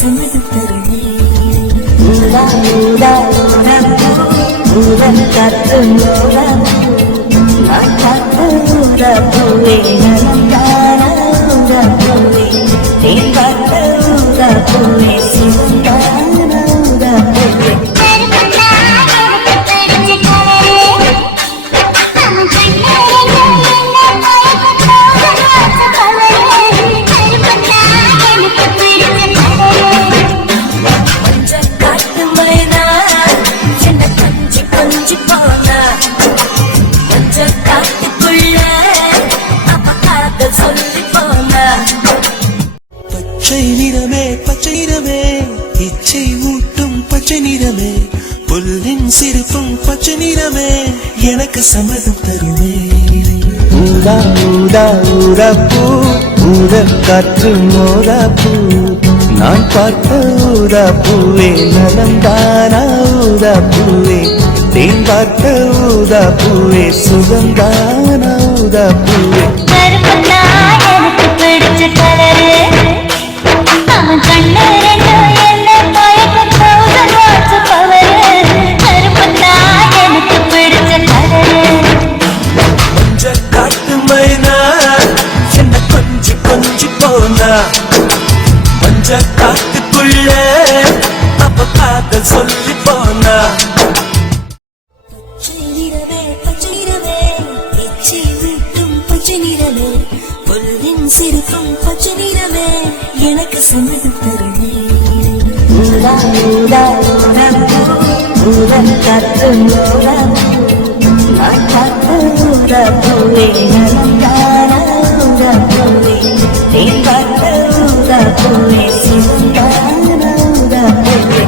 சம்மதம் தருமே ஊதா ஊதா ஊதப்பூ ஊதல் காத்து ஊதப்பூ நான் காத்து ஊதப்பூவே நலந்தான ஊதப்பூவே தேன் காத்து ஊதப்பூவே சிவந்தான ஊதப்பூவே பச்சை நிறமே பச்சை நிறமே இச்சை ஊட்டும் பச்சை நிறமே புல்லின் சிரிப்பும் பச்சை நிறமே எனக்கு சம்மதம் தருமே ஊதா ஊதா ஊதப்பூ ஊதல் காற்று மோதாப்பூ நான் பார்த்த ஊதாப்பூவே நலந்தானா ஊதாப்பூவே தேன் பார்த்த ஊதாப்பூவே சுகந்தானா ஊதாப்பூவே மஞ்ச காட்டுக்குள்ள அப்ப காதல் சொல்லி போனா பச்சை நிறமே பச்சை நிறமே இச்சை ஊட்டும் பச்சை நிறமே புல்லின் சிரிப்பும் பச்சை நிறமே எனக்கு சம்மதம் தருமே ஊதா ஊதா ஊதப்பூ ஊதல் காத்து ஊதப்பூ நான் காத்து ஊதப்பூவே நலந்தான ஊதப்பூவே தேன் காத்து ஊதப்பூவே சிவந்தான ஊதப்பூவே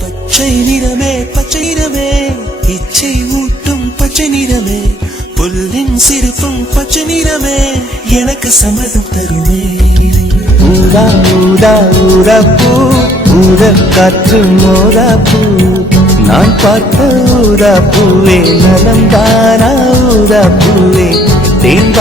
பச்சை நிறமே பச்சை நிறமே இச்சை ஊட்டும் பச்சை நிறமே புல்லின் சிரிப்பும் பச்சை நிறமே எனக்கு சம்மதம் தருமே ஊதா ஊதா ஊதப்பூ ஊதல் காற்று மோதாப்பூ நான் பார்த்த ஊதாப்பூவே நலந்தானா ஊதாப்பூவே தேன்